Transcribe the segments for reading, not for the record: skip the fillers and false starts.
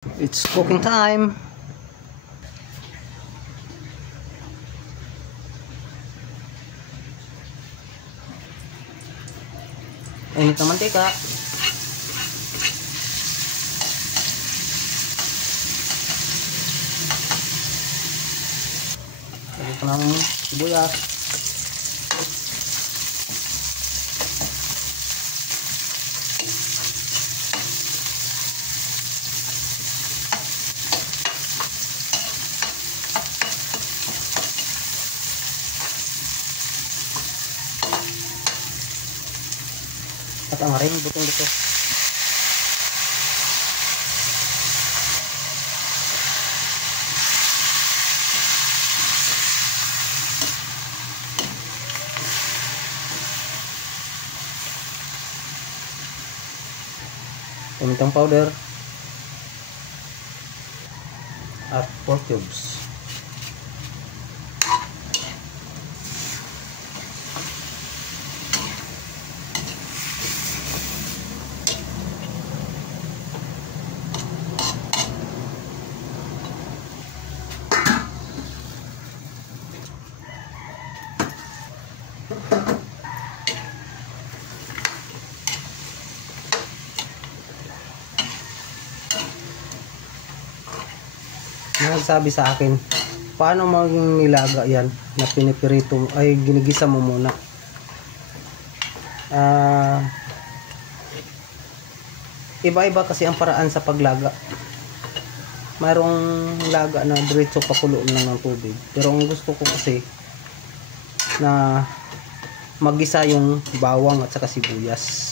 It's cooking time. Init ng mantika. Lagyan ko ng sibuyas. At ang ring butong dito. Pamintang powder at pork cubes. Nagsabi sa akin, paano maging nilaga yan na pinipirito ay ginigisa mo muna. Iba-iba kasi ang paraan sa paglaga. Mayroong laga na diretso pakuloon lang ng tubig, pero ang gusto ko kasi na magisa yung bawang at saka sibuyas.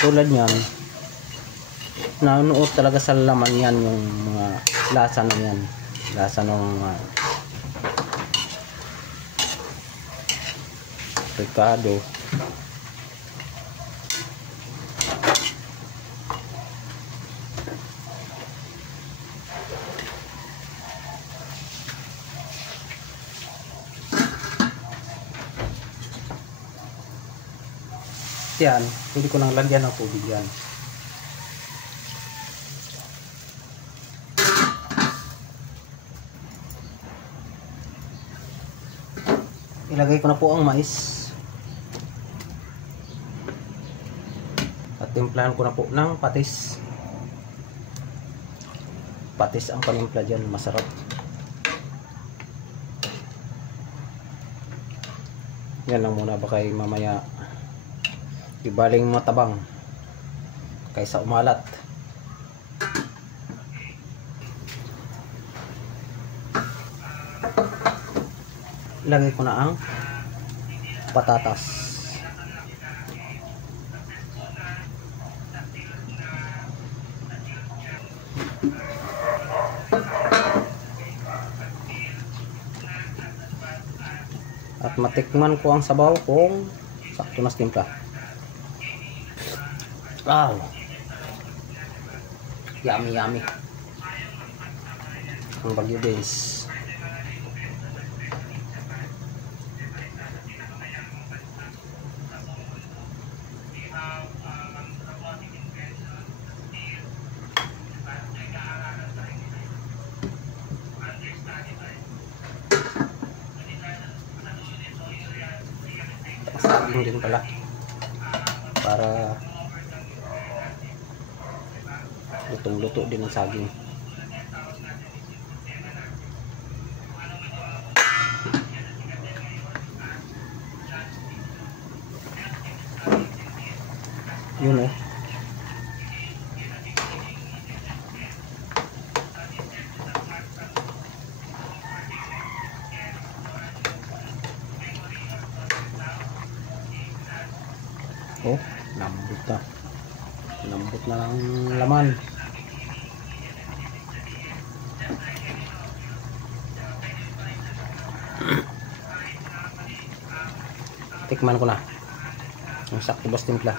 Tulad yan, nanuot talaga sa laman yan yung mga lasa na yan, lasa ng Ricardo. Yan, pwede ko nang lagyan ng tubig yan. Ilagay ko na po ang mais. At timplahan ko na po ng patis. Patis ang panimpla dyan, masarap. Yan lang muna, baka mamaya ibaling matabang kaysa umalat. Ilagay ko na ang patatas. At matikman ko ang sabaw kung sakto na timpla. Wow, yummy yummy ang Baguio beans. Saging din pala para lutong-luto din ang saging. Yun eh. Oh, lambot na. Lambot na lang laman. Tikman ko na. Ang sakto bas timpla.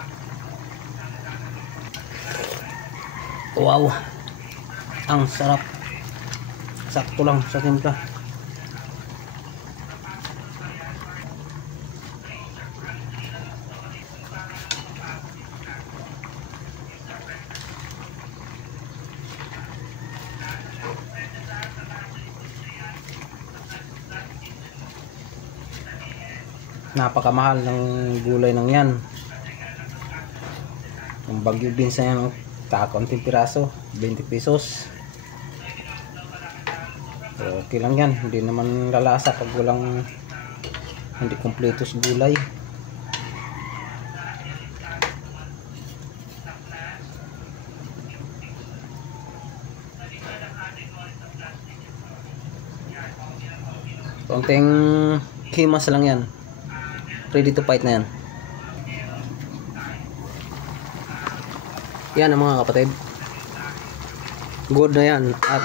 Wow, ang sarap. Sakto lang sa timpla. Napakamahal ng gulay ng yan. Yung Bagyo beans na yan, kakaunting piraso, 20 pesos. So, okay lang yan, hindi naman lalasa pag walang hindi kumpleto sa gulay. Konting himas lang yan, ready to fight na yan. Yan ang mga kapatid, good na yan. At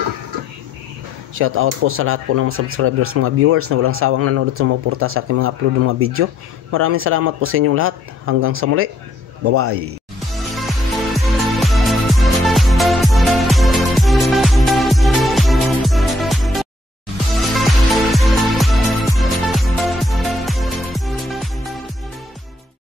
shout out po sa lahat po ng mga subscribers, mga viewers na walang sawang nanonood at sumuporta sa aking mga upload ng mga video. Maraming salamat po sa inyong lahat. Hanggang sa muli, bye bye.